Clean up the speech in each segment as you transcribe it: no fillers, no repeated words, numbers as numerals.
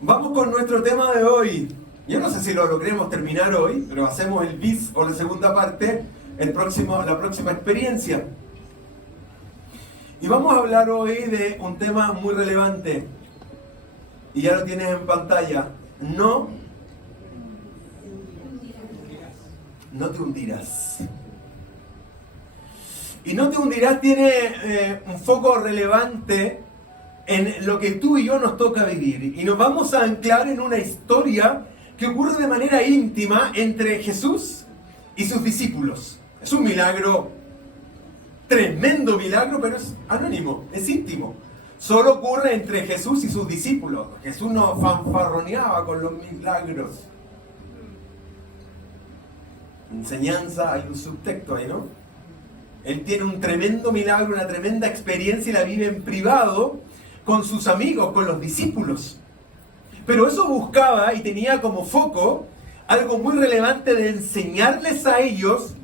Vamos con nuestro tema de hoy. Yo no sé si lo logremos terminar hoy, pero hacemos el bis o la segunda parte, la próxima experiencia. Y vamos a hablar hoy de un tema muy relevante. Y ya lo tienes en pantalla. No te hundirás. Y no te hundirás tiene un foco relevante en lo que tú y yo nos toca vivir. Y nos vamos a anclar en una historia que ocurre de manera íntima entre Jesús y sus discípulos. Es un milagro, tremendo milagro, pero es anónimo, es íntimo. Solo ocurre entre Jesús y sus discípulos. Jesús no fanfarroneaba con los milagros. Enseñanza, hay un subtexto ahí, ¿no? Él tiene un tremendo milagro, una tremenda experiencia y la vive en privado con sus amigos, con los discípulos. Pero eso buscaba y tenía como foco algo muy relevante de enseñarles a ellos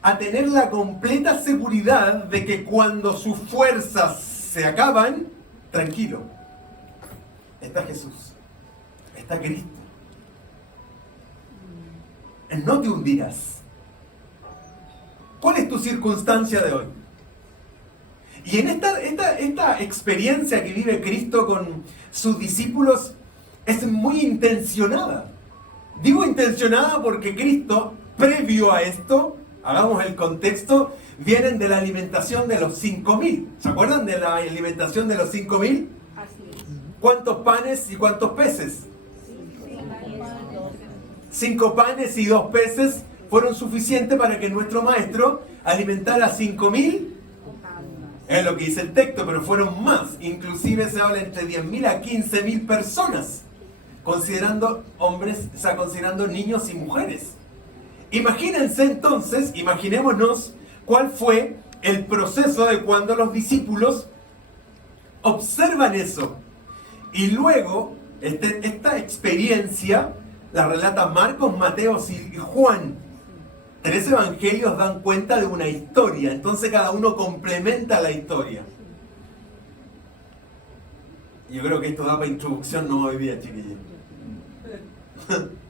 a tener la completa seguridad de que cuando sus fuerzas se acaban, tranquilo, está Jesús, está Cristo. No te hundirás. ¿Cuál es tu circunstancia de hoy? Y en esta experiencia que vive Cristo con sus discípulos es muy intencionada. Digo intencionada porque Cristo, previo a esto, hagamos el contexto, vienen de la alimentación de los 5.000. ¿Se acuerdan de la alimentación de los 5.000? Así es. ¿Cuántos panes y cuántos peces? 5 panes y 2 peces fueron suficientes para que nuestro maestro alimentara a 5.000. Es lo que dice el texto, pero fueron más. Inclusive se habla entre 10.000 a 15.000 personas, considerando hombres, o sea, considerando niños y mujeres. Imagínense entonces, imaginémonos cuál fue el proceso de cuando los discípulos observan eso. Y luego, esta experiencia la relata Marcos, Mateo y Juan. 3 evangelios dan cuenta de una historia, entonces cada uno complementa la historia. Yo creo que esto da para introducción, no hoy día, chiquillos.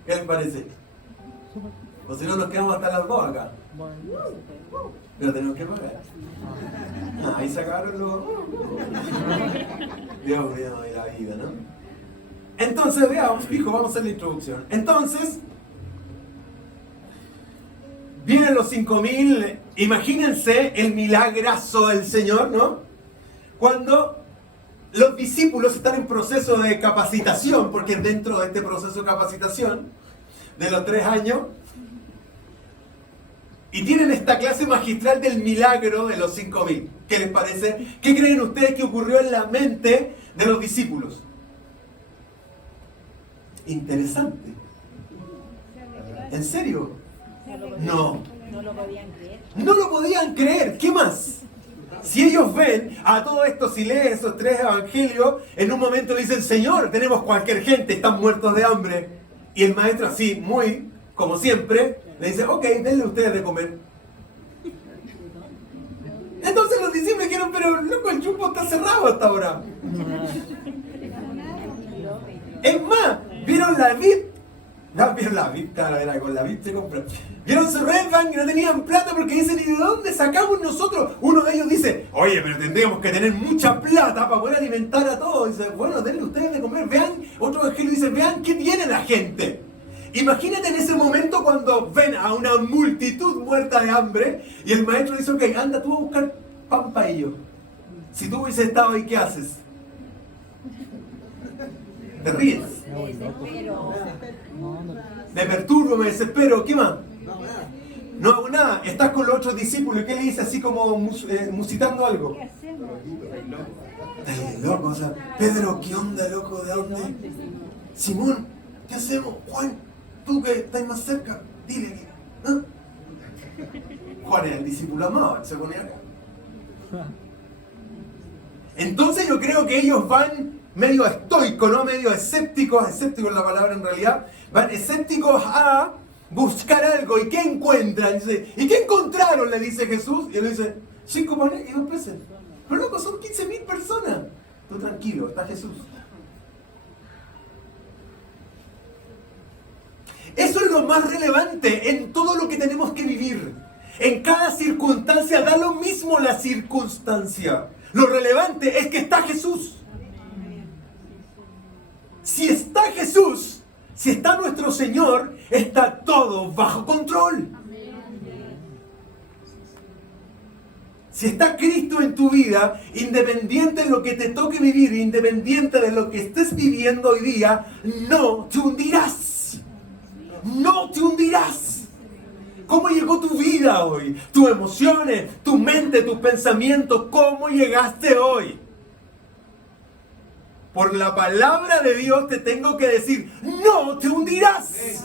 ¿Qué les parece? O si no, nos quedamos hasta las 2 acá. Pero tenemos que pagar. Ahí sacaron los... Dios mío, de la vida, ¿no? Entonces, veamos, fijo, vamos a hacer la introducción. Entonces, vienen los 5.000, imagínense el milagrazo del Señor, ¿no? Cuando los discípulos están en proceso de capacitación, porque dentro de este proceso de capacitación, de los 3 años, y tienen esta clase magistral del milagro de los 5.000. ¿Qué les parece? ¿Qué creen ustedes que ocurrió en la mente de los discípulos? Interesante. ¿En serio? No. No lo podían creer. No lo podían creer. ¿Qué más? Si ellos ven a todo esto, si leen esos 3 evangelios, en un momento dicen, Señor, tenemos cualquier gente, están muertos de hambre. Y el maestro así, muy, como siempre, le dice, ok, denle ustedes de comer. Entonces los discípulos dijeron, pero loco, el chumbo está cerrado hasta ahora. Es más, ¿vieron la vid? No, vieron la vid, claro, con la vid se compra. Vieron su Red Bank y no tenían plata porque dicen, ¿y de dónde sacamos nosotros? Uno de ellos dice, oye, pero tendríamos que tener mucha plata para poder alimentar a todos. Dice, bueno, denle ustedes de comer, vean. Otro evangelio dice, vean qué tiene la gente. Imagínate en ese momento cuando ven a una multitud muerta de hambre y el maestro dice, ok, anda tú a buscar pan para ellos. Si tú hubieses estado ahí, ¿qué haces? ¿Te ríes? Me desespero. Me perturbo, me desespero, ¿qué más? No hago nada, estás con los otros discípulos y ¿qué le dice así como musitando algo? ¿Qué hacemos? Dale, loco, o sea, Pedro, ¿qué onda, loco? ¿De dónde? Simón, ¿qué hacemos? Juan, tú que estás más cerca, dile que... ¿no? Juan era el discípulo amado, se ponía acá. Entonces yo creo que ellos van medio estoicos, ¿no? Medio escépticos, escépticos es la palabra en realidad, van escépticos a buscar algo. ¿Y qué encuentran? Dice, ¿y qué encontraron? Le dice Jesús. Y él dice, 5 panes y 2 peces. Pero loco, son 15.000 personas. Tú tranquilo, está Jesús. Eso es lo más relevante en todo lo que tenemos que vivir. En cada circunstancia da lo mismo la circunstancia. Lo relevante es que está Jesús. Si está Jesús, si está nuestro Señor, está todo bajo control. Si está Cristo en tu vida, independiente de lo que te toque vivir, independiente de lo que estés viviendo hoy día, no te hundirás. No te hundirás. ¿Cómo llegó tu vida hoy? Tus emociones, tu mente, tus pensamientos. ¿Cómo llegaste hoy? Por la palabra de Dios te tengo que decir, no te hundirás.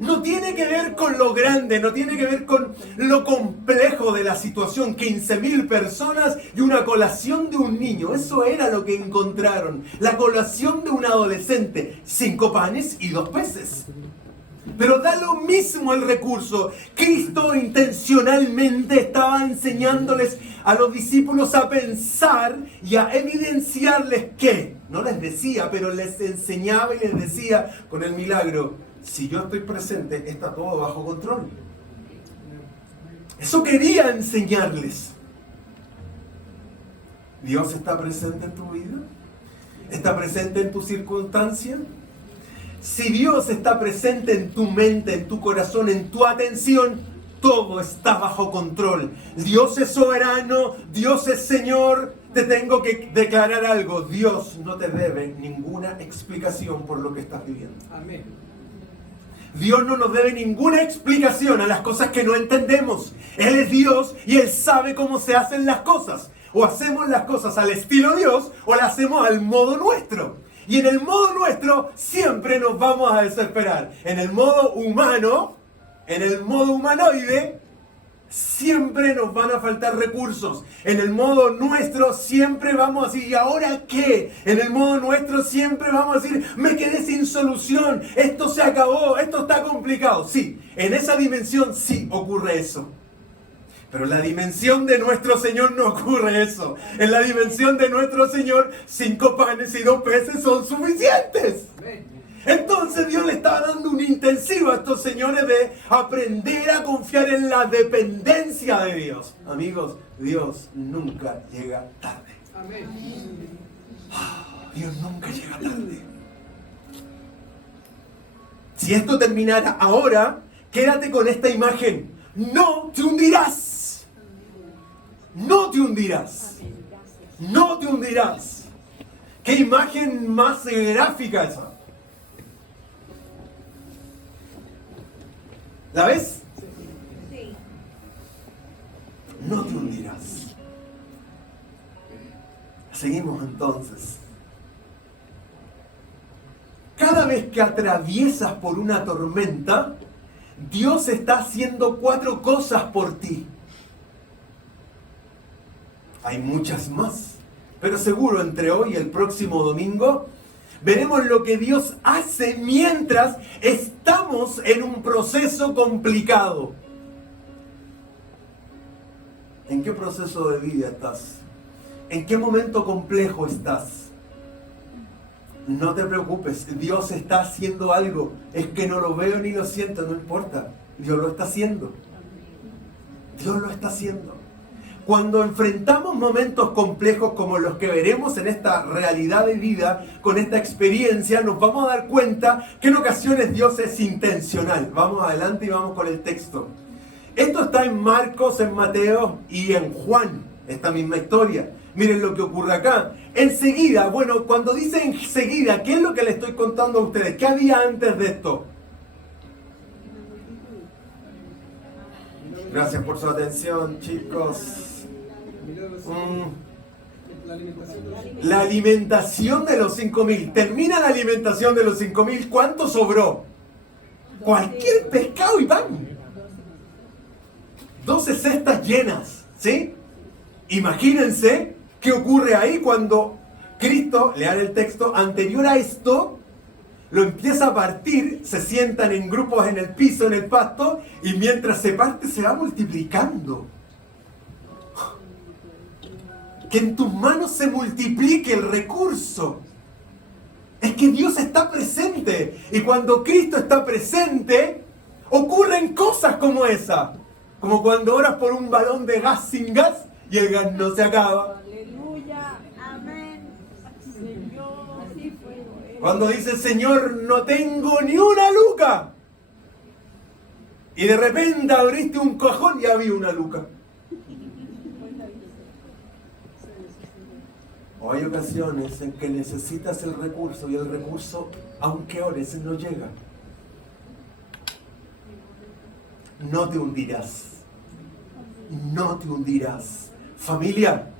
No tiene que ver con lo grande, no tiene que ver con lo complejo de la situación. 15.000 personas y una colación de un niño. Eso era lo que encontraron. La colación de un adolescente. 5 panes y 2 peces. Pero da lo mismo el recurso. Cristo intencionalmente estaba enseñándoles a los discípulos a pensar y a evidenciarles que, no les decía, pero les enseñaba y les decía con el milagro, si yo estoy presente, está todo bajo control. Eso quería enseñarles. ¿Dios está presente en tu vida? ¿Está presente en tu circunstancia? Si Dios está presente en tu mente, en tu corazón, en tu atención, todo está bajo control. Dios es soberano, Dios es Señor. Te tengo que declarar algo. Dios no te debe ninguna explicación por lo que estás viviendo. Amén. Dios no nos debe ninguna explicación a las cosas que no entendemos. Él es Dios y Él sabe cómo se hacen las cosas. O hacemos las cosas al estilo Dios o las hacemos al modo nuestro. Y en el modo nuestro siempre nos vamos a desesperar. En el modo humano, en el modo humanoide, siempre nos van a faltar recursos. En el modo nuestro siempre vamos a decir, ¿y ahora qué? En el modo nuestro siempre vamos a decir, me quedé sin solución, esto se acabó, esto está complicado. Sí, en esa dimensión sí ocurre eso. Pero en la dimensión de nuestro Señor no ocurre eso. En la dimensión de nuestro Señor, 5 panes y 2 peces son suficientes. Entonces Dios le estaba dando un intensivo a estos señores de aprender a confiar en la dependencia de Dios. Amigos, Dios nunca llega tarde. Amén. Dios nunca llega tarde. Si esto terminara ahora, quédate con esta imagen. No te hundirás. No te hundirás. No te hundirás. ¿Qué imagen más gráfica esa? ¿La ves? Sí. No te hundirás. Seguimos entonces. Cada vez que atraviesas por una tormenta, Dios está haciendo 4 cosas por ti. Hay muchas más, pero seguro entre hoy y el próximo domingo veremos lo que Dios hace mientras estamos en un proceso complicado. ¿En qué proceso de vida estás? ¿En qué momento complejo estás? No te preocupes, Dios está haciendo algo. Es que no lo veo ni lo siento, no importa. Dios lo está haciendo. Dios lo está haciendo. Cuando enfrentamos momentos complejos como los que veremos en esta realidad de vida, con esta experiencia, nos vamos a dar cuenta que en ocasiones Dios es intencional. Vamos adelante y vamos con el texto. Esto está en Marcos, en Mateo y en Juan, esta misma historia. Miren lo que ocurre acá. Enseguida, bueno, cuando dice enseguida, ¿qué es lo que le estoy contando a ustedes? ¿Qué había antes de esto? Gracias por su atención, chicos. La alimentación de los 5.000. Termina la alimentación de los 5.000. ¿Cuánto sobró? Cualquier pescado y pan. 12 cestas llenas, ¿sí? Imagínense qué ocurre ahí cuando Cristo, lean el texto, anterior a esto, lo empieza a partir, se sientan en grupos en el piso, en el pasto, y mientras se parte se va multiplicando. Que en tus manos se multiplique el recurso. Es que Dios está presente. Y cuando Cristo está presente, ocurren cosas como esa. Como cuando oras por un balón de gas sin gas y el gas no se acaba. Aleluya. Amén. Señor. Así fue. Cuando dices, Señor, no tengo ni una luca. Y de repente abriste un cajón y había una luca. O hay ocasiones en que necesitas el recurso y el recurso, aunque ores, no llega. No te hundirás. No te hundirás. Familia,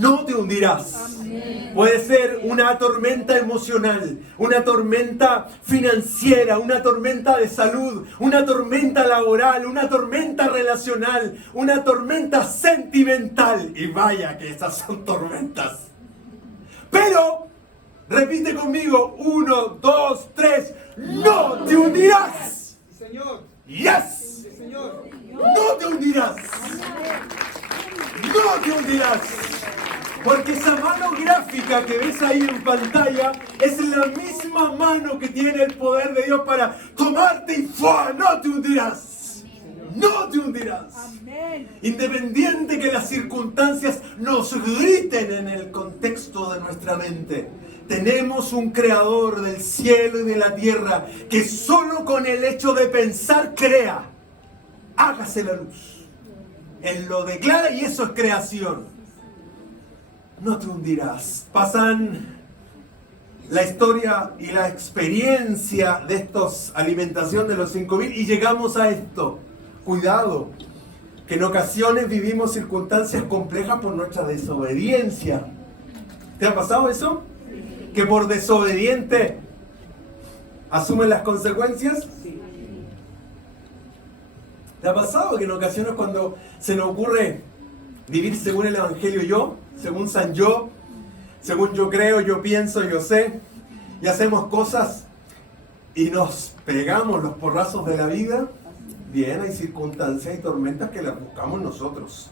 no te hundirás. Amén. Puede ser una tormenta emocional, una tormenta financiera, una tormenta de salud, una tormenta laboral, una tormenta relacional, una tormenta sentimental. Y vaya que esas son tormentas. Pero, repite conmigo, 1, 2, 3, no te hundirás. Sí, Señor. Yes. Sí, Señor. No te hundirás. No te hundirás. Porque esa mano gráfica que ves ahí en pantalla es la misma mano que tiene el poder de Dios para tomarte y ¡fua! No te hundirás. No te hundirás. Amén. Independiente que las circunstancias nos griten en el contexto de nuestra mente, tenemos un creador del cielo y de la tierra que solo con el hecho de pensar crea. Hágase la luz. Él lo declara y eso es creación. No te hundirás. Pasan la historia y la experiencia de estos alimentación de los 5.000 y llegamos a esto. Cuidado, que en ocasiones vivimos circunstancias complejas por nuestra desobediencia. ¿Te ha pasado eso? Que por desobediente asumen las consecuencias. ¿Te ha pasado que en ocasiones cuando se nos ocurre vivir según el Evangelio yo, según San Yo, según yo creo, yo pienso, yo sé, y hacemos cosas y nos pegamos los porrazos de la vida? Bien, hay circunstancias y tormentas que las buscamos nosotros.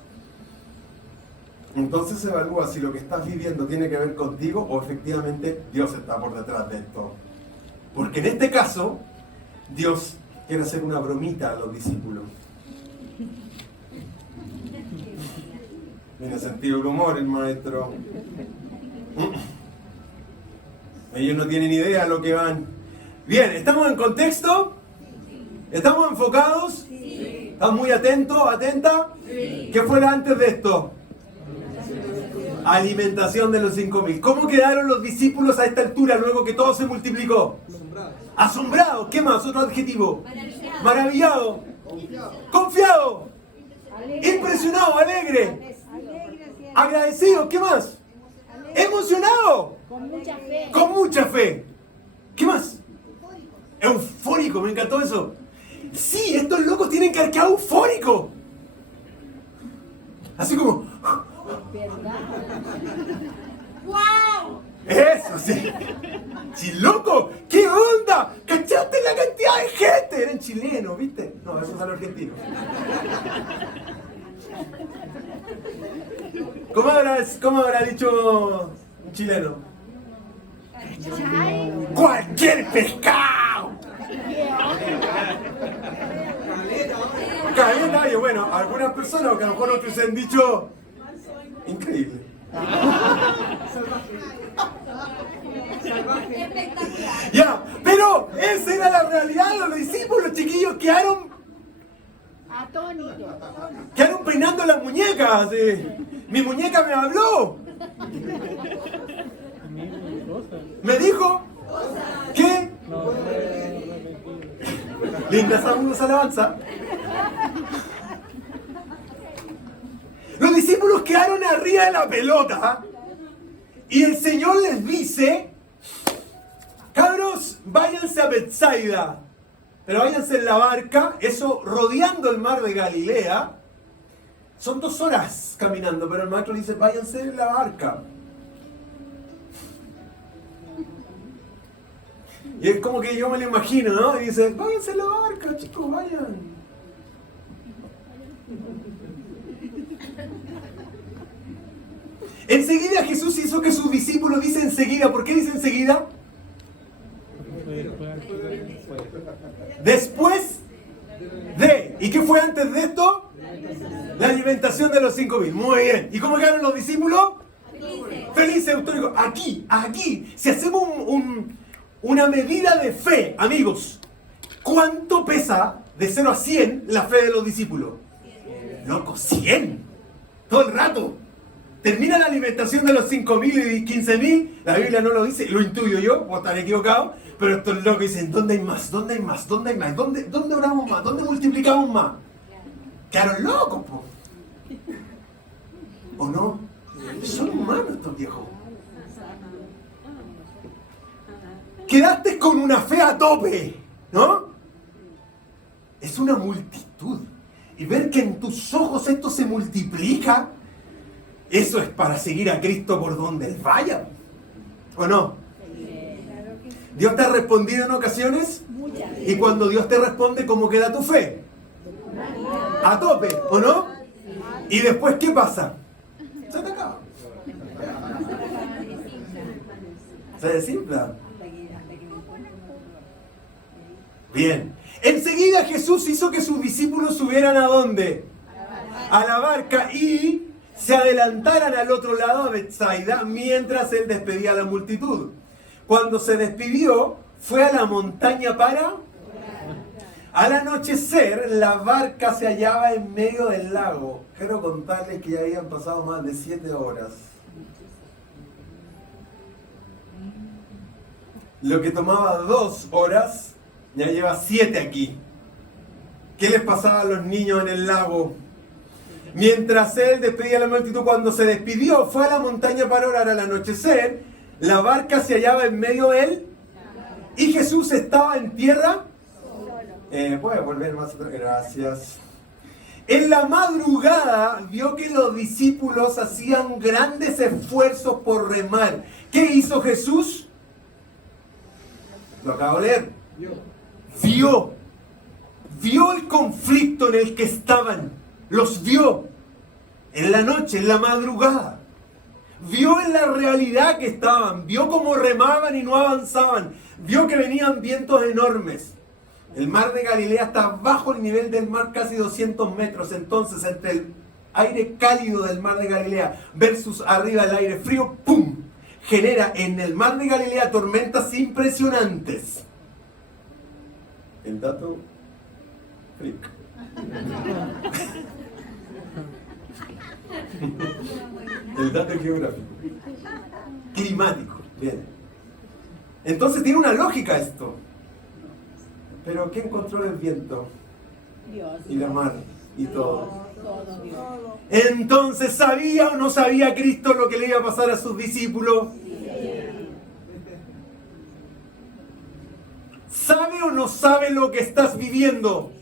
Entonces evalúa si lo que estás viviendo tiene que ver contigo o efectivamente Dios está por detrás de esto. Porque en este caso, Dios quiere hacer una bromita a los discípulos. Tiene sentido del humor el maestro. Ellos no tienen idea de lo que van. Bien, ¿estamos en contexto? ¿Estamos enfocados? Sí. ¿Estás muy atento, atenta? Sí. ¿Qué fue antes de esto? Alimentación de los 5.000. ¿Cómo quedaron los discípulos a esta altura luego que todo se multiplicó? Asombrados. Asombrados. ¿Qué más? Otro adjetivo. Maravillado. Maravillado. Confiados. Confiado. Alegre. Impresionado. Alegre. Alegre, sí. Agradecido. ¿Qué más? Emocionado. Con mucha fe. Con mucha fe. ¿Qué más? Eufórico. Me encantó eso. Sí, estos locos tienen que haber quedado eufóricos. Así como... ¿Verdad? ¡Wow! Eso, sí. Sí, loco, ¿qué onda? ¿Cachaste la cantidad de gente? Eran chilenos, ¿viste? No, esos son argentinos. ¿Cómo habrá dicho un chileno? ¡Cualquier pescado! Caleta, y bueno, algunas personas que a lo mejor otros se han dicho... Increíble. Ya, pero esa era la realidad de los discípulos, chiquillos, quedaron peinando las muñecas. Mi muñeca me habló. Me dijo que lindas algunas alabanzas. Los discípulos quedaron arriba de la pelota y el Señor les dice: cabros, váyanse a Betsaida, pero váyanse en la barca, eso rodeando el mar de Galilea. Son 2 horas caminando, pero el maestro dice: váyanse en la barca. Y es como que yo me lo imagino, ¿no? Y dice: váyanse en la barca, chicos, vayan. Enseguida Jesús hizo que sus discípulos, dice enseguida. ¿Por qué dice enseguida? Después de. ¿Y qué fue antes de esto? La alimentación de los 5.000. Muy bien. ¿Y cómo quedaron los discípulos? Felices, eufóricos. Aquí. Si hacemos una medida de fe, amigos, ¿cuánto pesa de 0 a 100 la fe de los discípulos? Loco, 100. Todo el rato. Termina la alimentación de los 5.000 y 15.000. La Biblia no lo dice, lo intuyo yo, puedo estar equivocado. Pero estos locos dicen, ¿dónde hay más? ¿Dónde hay más? ¿Dónde hay más? ¿Dónde oramos más? ¿Dónde multiplicamos más? Quedaron locos, po. ¿O no? Son humanos estos viejos. Quedaste con una fe a tope, ¿no? Es una multitud. Y ver que en tus ojos esto se multiplica, eso es para seguir a Cristo por donde Él vaya. ¿O no? ¿Dios te ha respondido en ocasiones? Y cuando Dios te responde, ¿cómo queda tu fe? A tope, ¿o no? ¿Y después qué pasa? Se te acaba. Se desinfla. Bien. Enseguida Jesús hizo que sus discípulos subieran ¿a dónde? A la barca y se adelantaran al otro lado a Betsaida mientras Él despedía a la multitud. Cuando se despidió, fue a la montaña para... Al anochecer, la barca se hallaba en medio del lago. Quiero contarles que ya habían pasado más de 7 horas. Lo que tomaba 2 horas, ya lleva 7 aquí. ¿Qué les pasaba a los niños en el lago? Mientras Él despedía a la multitud, cuando se despidió, fue a la montaña para orar. Al anochecer, la barca se hallaba en medio de él y Jesús estaba en tierra. ¿Puede volver más? Gracias. En la madrugada vio que los discípulos hacían grandes esfuerzos por remar. ¿Qué hizo Jesús? Lo acabo de leer. Vio el conflicto en el que estaban. Los vio en la noche, en la madrugada. Vio en la realidad que estaban. Vio cómo remaban y no avanzaban. Vio que venían vientos enormes. El mar de Galilea está bajo el nivel del mar casi 200 metros. Entonces, entre el aire cálido del mar de Galilea versus arriba el aire frío, ¡pum!, genera en el mar de Galilea tormentas impresionantes. El dato freak. El dato geográfico. Climático. Bien. Entonces tiene una lógica esto. Pero ¿quién controla el viento? Dios. Y la mar y todo. Todo Dios. Entonces, ¿sabía o no sabía Cristo lo que le iba a pasar a sus discípulos? ¿Sabe o no sabe lo que estás viviendo?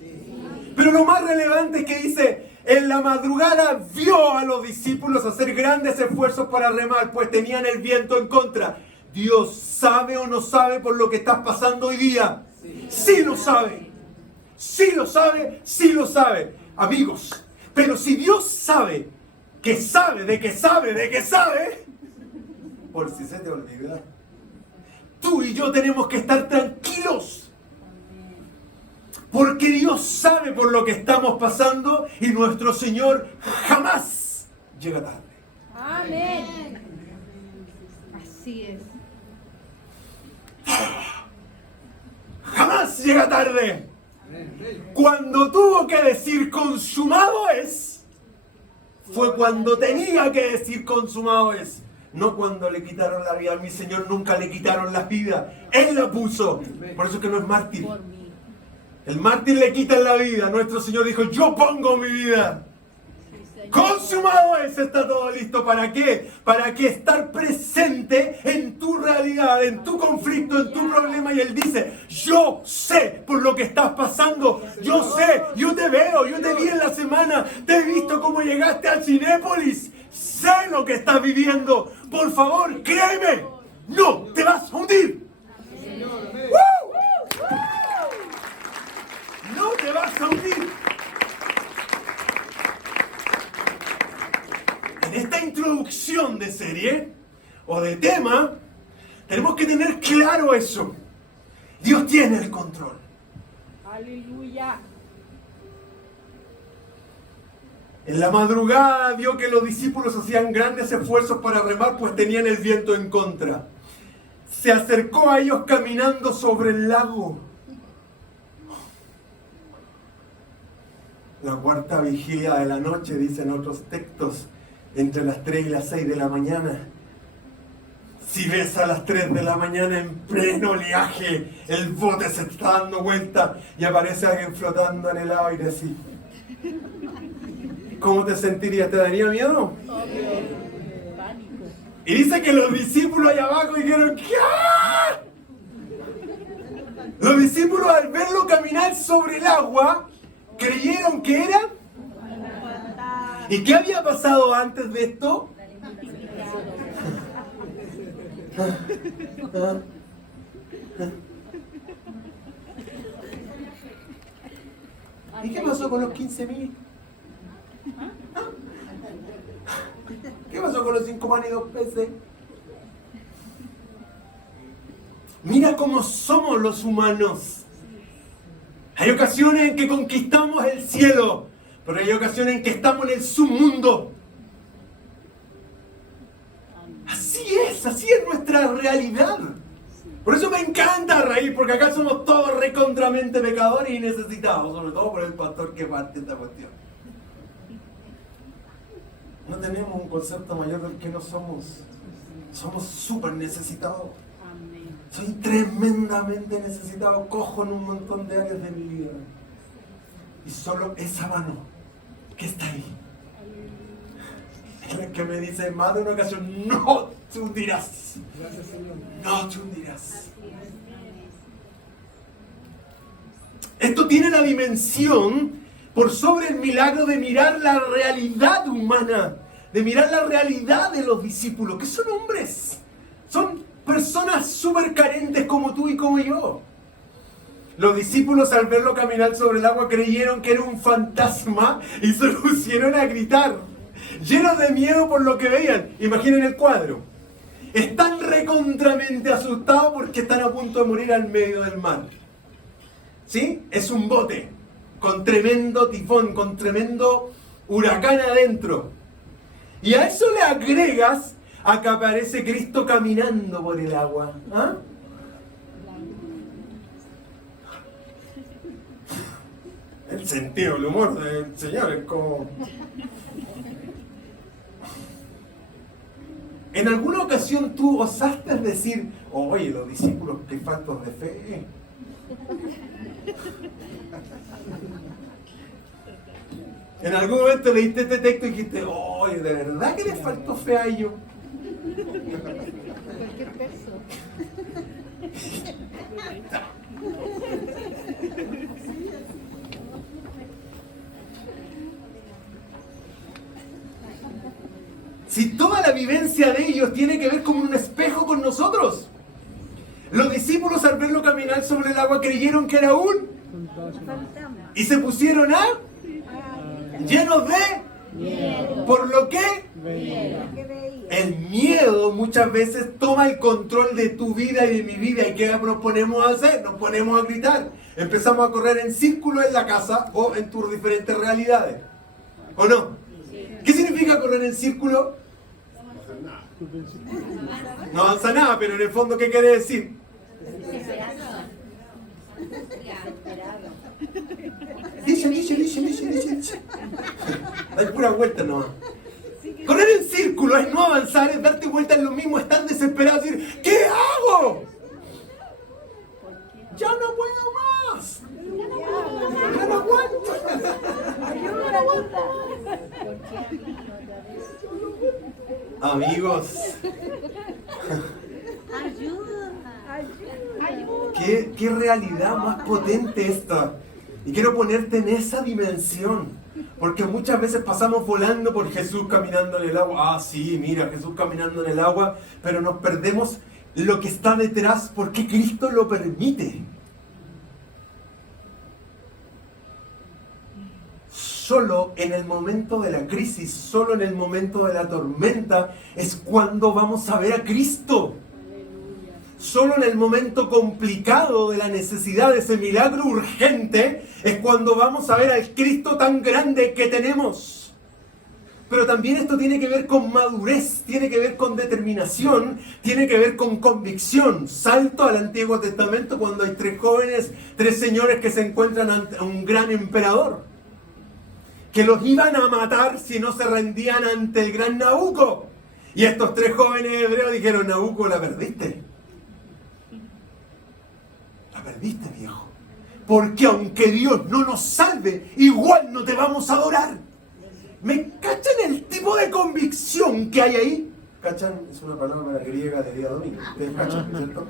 Pero lo más relevante es que dice, en la madrugada vio a los discípulos hacer grandes esfuerzos para remar, pues tenían el viento en contra. Dios sabe o no sabe por lo que estás pasando hoy día. Sí lo sabe. Sí lo sabe, sí lo sabe. Amigos, pero si Dios sabe, que sabe, de que sabe, de que sabe, por si se te olvida, tú y yo tenemos que estar tranquilos. Porque Dios sabe por lo que estamos pasando y nuestro Señor jamás llega tarde. Amén. Así es. Jamás llega tarde. Cuando tuvo que decir consumado es, fue cuando tenía que decir consumado es. No cuando le quitaron la vida. A mi Señor nunca le quitaron la vida. Él la puso. Por eso es que no es mártir. El mártir le quitan la vida. Nuestro Señor dijo, yo pongo mi vida. Consumado es, está todo listo. ¿Para qué? Para que estar presente en tu realidad, en tu conflicto, en tu problema. Y Él dice, yo sé por lo que estás pasando. Yo sé, yo te veo, yo te vi en la semana. Te he visto cómo llegaste al Cinépolis. Sé lo que estás viviendo. Por favor, créeme. No te vas a hundir. No te vas a hundir. En esta introducción de serie o de tema, tenemos que tener claro eso. Dios tiene el control. Aleluya. En la madrugada vio que los discípulos hacían grandes esfuerzos para remar, pues tenían el viento en contra. Se acercó a ellos caminando sobre el lago. La cuarta vigilia de la noche, dicen otros textos, entre las 3 y las 6 de la mañana. Si ves a las 3 de la mañana en pleno oleaje, el bote se está dando vuelta y aparece alguien flotando en el aire así. ¿Cómo te sentirías? ¿Te daría miedo? Pánico. Y dice que los discípulos allá abajo dijeron, ¿qué? Los discípulos al verlo caminar sobre el agua, creyeron que era. ¿Y qué había pasado antes de esto? ¿Y qué pasó con los 15.000? ¿Qué pasó con los 5 panes y 2 peces? Mira cómo somos los humanos. Hay ocasiones en que conquistamos el cielo, pero hay ocasiones en que estamos en el submundo. Así es nuestra realidad. Por eso me encanta reír, porque acá somos todos recontramente pecadores y necesitados, sobre todo por el pastor que parte esta cuestión. No tenemos un concepto mayor del que no somos. Somos súper necesitados. Amén. Soy tremendamente necesitado, cojo en un montón de áreas de mi vida. Y solo esa mano que está ahí es la que me dice más de una ocasión, no te hundirás. No te hundirás. Esto tiene la dimensión por sobre el milagro de mirar la realidad humana, de mirar la realidad de los discípulos, que son hombres, son personas súper carentes como tú y como yo. Los discípulos al verlo caminar sobre el agua creyeron que era un fantasma y se pusieron a gritar, llenos de miedo por lo que veían. Imaginen el cuadro. Están recontramente asustados porque están a punto de morir al medio del mar. ¿Sí? Es un bote con tremendo tifón, con tremendo huracán adentro. Y a eso le agregas a que aparece Cristo caminando por el agua. ¿Ah? El sentido del humor del Señor es como... ¿En alguna ocasión tú osaste decir, oye, los discípulos, qué faltos de fe? En algún momento leíste este texto y dijiste, oye, ¿de verdad que les faltó fe a ellos? Cualquier peso. Si toda la vivencia de ellos tiene que ver como un espejo con nosotros. Los discípulos al verlo caminar sobre el agua creyeron que era un... Y se pusieron a... llenos de... Miedo. ¿Por lo que? Miedo. El miedo muchas veces toma el control de tu vida y de mi vida. ¿Y qué nos ponemos a hacer? Nos ponemos a gritar. Empezamos a correr en círculo en la casa o en tus diferentes realidades. ¿O no? ¿Qué significa correr en círculo? No avanza nada, pero en el fondo, ¿qué quiere decir? Dice. Hay pura vuelta nomás. Correr en círculo es no avanzar, es darte vuelta en lo mismo, estar desesperado, decir, ¿qué hago? Ya no puedo más. Ya no aguanto. Amigos, ¿Qué realidad más potente esta? Y quiero ponerte en esa dimensión, porque muchas veces pasamos volando por Jesús caminando en el agua. Ah, sí, mira, Jesús caminando en el agua, pero nos perdemos lo que está detrás porque Cristo lo permite. Solo en el momento de la crisis, solo en el momento de la tormenta es cuando vamos a ver a Cristo. Solo en el momento complicado de la necesidad de ese milagro urgente es cuando vamos a ver al Cristo tan grande que tenemos. Pero también esto tiene que ver con madurez, tiene que ver con determinación, tiene que ver con convicción. Salto al Antiguo Testamento cuando hay tres señores que se encuentran ante un gran emperador, que los iban a matar si no se rendían ante el gran Nabucco. Y estos tres jóvenes hebreos dijeron: Nabucco, la perdiste. La perdiste, viejo. Porque aunque Dios no nos salve, igual no te vamos a adorar. ¿Me cachan el tipo de convicción que hay ahí? ¿Cachan? Es una palabra griega de día domingo. ¿Ustedes cachan, cierto?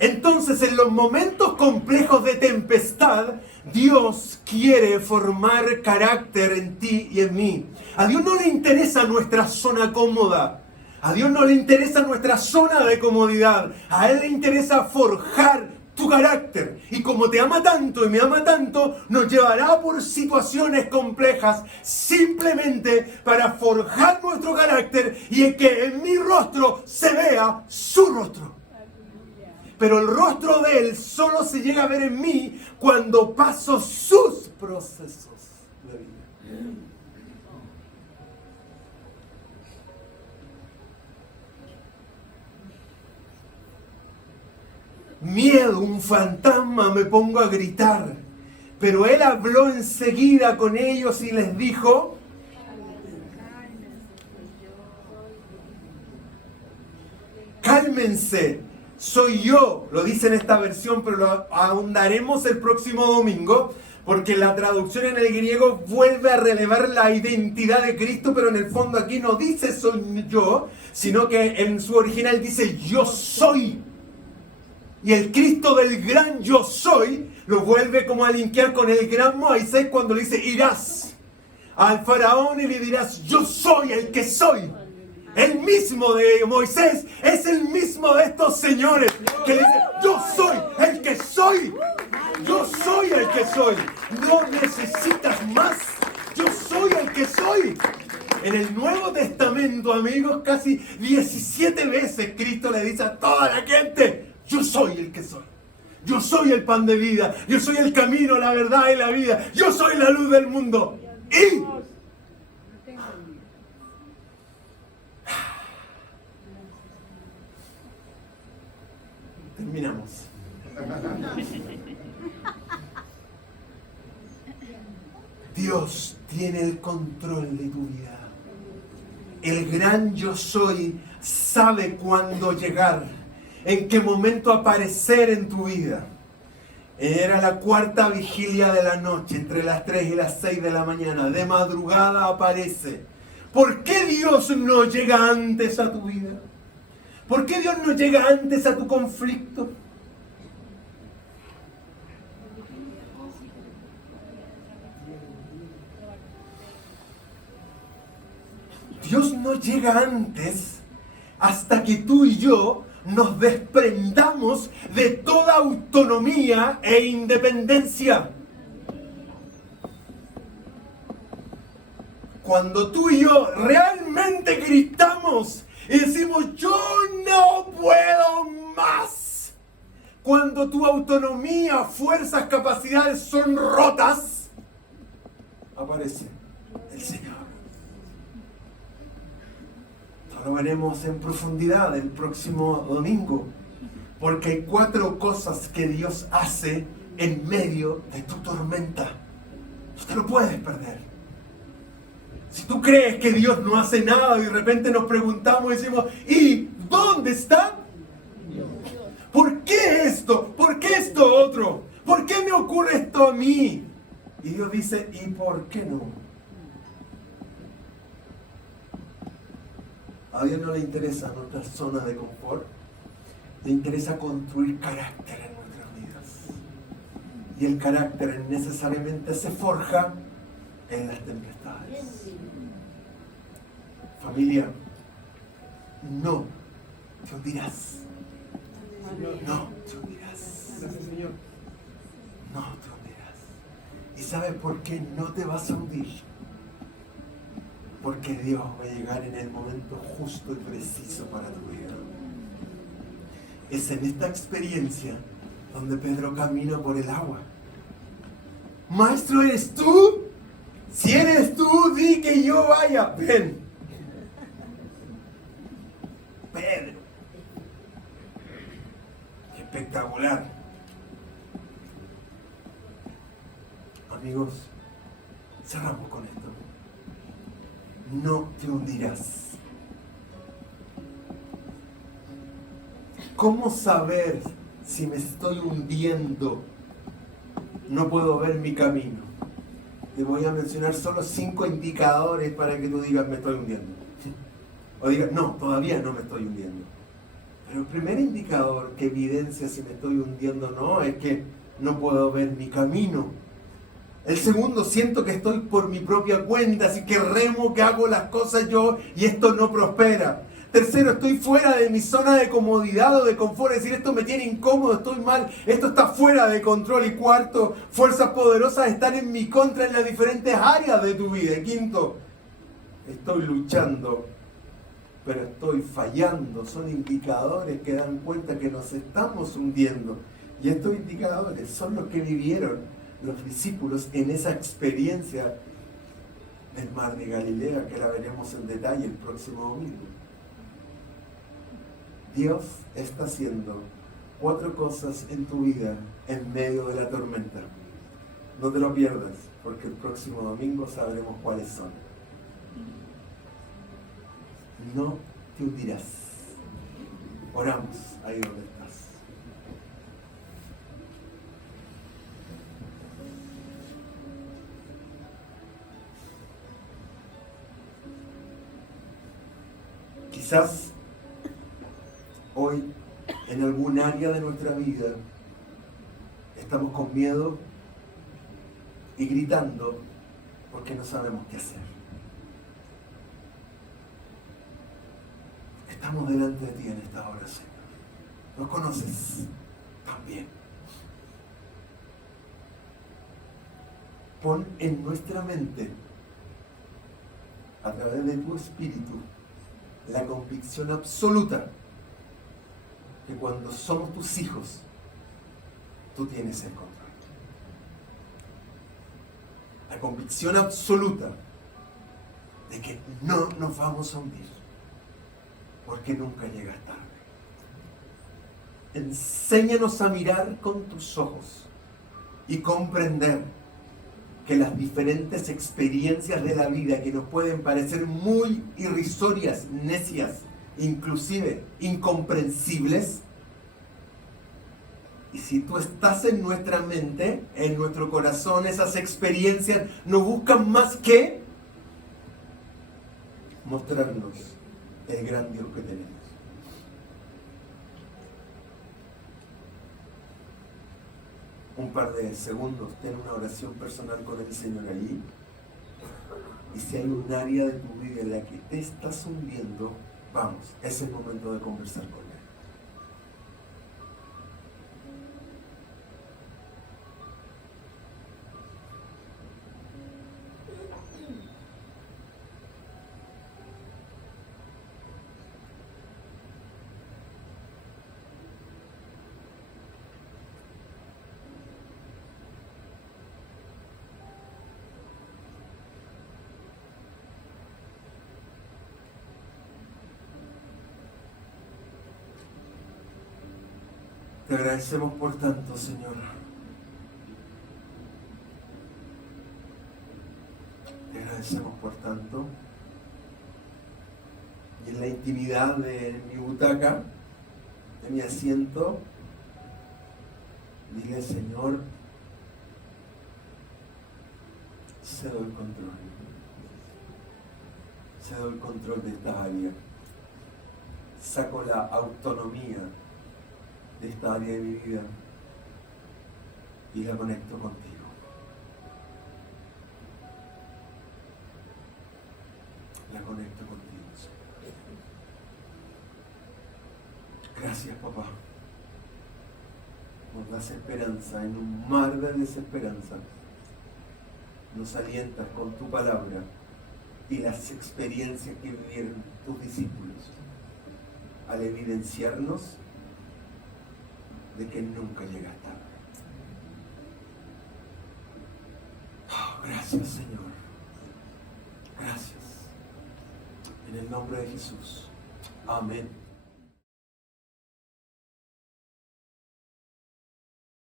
Entonces, en los momentos complejos de tempestad, Dios quiere formar carácter en ti y en mí. A Dios no le interesa nuestra zona cómoda. A Dios no le interesa nuestra zona de comodidad. A Él le interesa forjar tu carácter. Y como te ama tanto y me ama tanto, nos llevará por situaciones complejas simplemente para forjar nuestro carácter y que en mi rostro se vea su rostro. Pero el rostro de Él solo se llega a ver en mí cuando paso sus procesos de vida. Miedo, un fantasma, me pongo a gritar. Pero Él habló enseguida con ellos y les dijo: cálmense, soy yo. Lo dice en esta versión, pero lo ahondaremos el próximo domingo, porque la traducción en el griego vuelve a relevar la identidad de Cristo, pero en el fondo aquí no dice soy yo, sino que en su original dice yo soy. Y el Cristo del gran yo soy lo vuelve como a linkear con el gran Moisés cuando le dice: irás al faraón y le dirás: yo soy el que soy. El mismo de Moisés es el mismo de estos señores que le dice: yo soy el que soy. Yo soy el que soy. No necesitas más. Yo soy el que soy. En el Nuevo Testamento, amigos, casi 17 veces Cristo le dice a toda la gente: yo soy el que soy. Yo soy el pan de vida. Yo soy el camino, la verdad y la vida. Yo soy la luz del mundo. Y terminamos. Dios tiene el control de tu vida. El gran yo soy sabe cuándo llegar, en qué momento aparecer en tu vida. Era la cuarta vigilia de la noche, entre las 3 y las 6 de la mañana. De madrugada aparece. ¿Por qué Dios no llega antes a tu vida? ¿Por qué Dios no llega antes a tu conflicto? Dios no llega antes hasta que tú y yo nos desprendamos de toda autonomía e independencia. Cuando tú y yo realmente gritamos y decimos: yo no puedo más. Cuando tu autonomía, fuerzas, capacidades son rotas, aparece el Señor. Lo veremos en profundidad el próximo domingo, porque hay 4 cosas que Dios hace en medio de tu tormenta. No te lo puedes perder. Si tú crees que Dios no hace nada y de repente nos preguntamos y decimos: ¿y dónde está? ¿Por qué esto? ¿Por qué esto otro? ¿Por qué me ocurre esto a mí? Y Dios dice: ¿y por qué no? A Dios no le interesa nuestra zona de confort, le interesa construir carácter en nuestras vidas. Y el carácter necesariamente se forja en las tempestades. Familia, no te hundirás. No te hundirás. No te hundirás. ¿Y sabes por qué no te vas a hundir? Porque Dios va a llegar en el momento justo y preciso para tu vida. Es en esta experiencia donde Pedro camina por el agua. Maestro, ¿eres tú? Si eres tú, di que yo vaya. Ven. Pedro. Qué espectacular. Amigos, cerramos con esto. No te hundirás. ¿Cómo saber si me estoy hundiendo? No puedo ver mi camino. Te voy a mencionar solo 5 indicadores para que tú digas me estoy hundiendo. O digas, no, todavía no me estoy hundiendo. Pero el primer indicador que evidencia si me estoy hundiendo o no es que no puedo ver mi camino. El segundo, siento que estoy por mi propia cuenta, así que remo, que hago las cosas yo y esto no prospera. Tercero, estoy fuera de mi zona de comodidad o de confort, es decir, esto me tiene incómodo, estoy mal, esto está fuera de control. Y cuarto, fuerzas poderosas están en mi contra en las diferentes áreas de tu vida. Y quinto, estoy luchando, pero estoy fallando. Son indicadores que dan cuenta que nos estamos hundiendo. Y estos indicadores son los que vivieron los discípulos en esa experiencia del mar de Galilea, que la veremos en detalle el próximo domingo. Dios está haciendo 4 cosas en tu vida en medio de la tormenta. No te lo pierdas, porque el próximo domingo sabremos cuáles son. No te hundirás. Oramos ahí donde estás. Quizás hoy, en algún área de nuestra vida, estamos con miedo y gritando porque no sabemos qué hacer. Estamos delante de ti en esta hora, Señor. Nos conoces también. Pon en nuestra mente, a través de tu Espíritu, la convicción absoluta que cuando somos tus hijos, tú tienes el control. La convicción absoluta de que no nos vamos a hundir, porque nunca llegas tarde. Enséñanos a mirar con tus ojos y comprender que las diferentes experiencias de la vida que nos pueden parecer muy irrisorias, necias, inclusive incomprensibles, y si tú estás en nuestra mente, en nuestro corazón, esas experiencias no buscan más que mostrarnos el gran Dios que tenemos. Un par de segundos, ten una oración personal con el Señor allí. Y si hay un área de tu vida en la que te estás hundiendo, vamos, es el momento de conversar con Él. Te agradecemos por tanto, Señor. Te agradecemos por tanto. Y en la intimidad de mi butaca, de mi asiento, dile, Señor, cedo el control. Cedo el control de esta área. Saco la autonomía de esta área de mi vida y la conecto contigo. La conecto contigo, Señor. Gracias, papá. Nos das esperanza en un mar de desesperanza. Nos alientas con tu palabra y las experiencias que vivieron tus discípulos al evidenciarnos de que nunca llegas tarde. Oh, gracias, Señor. Gracias. En el nombre de Jesús. Amén.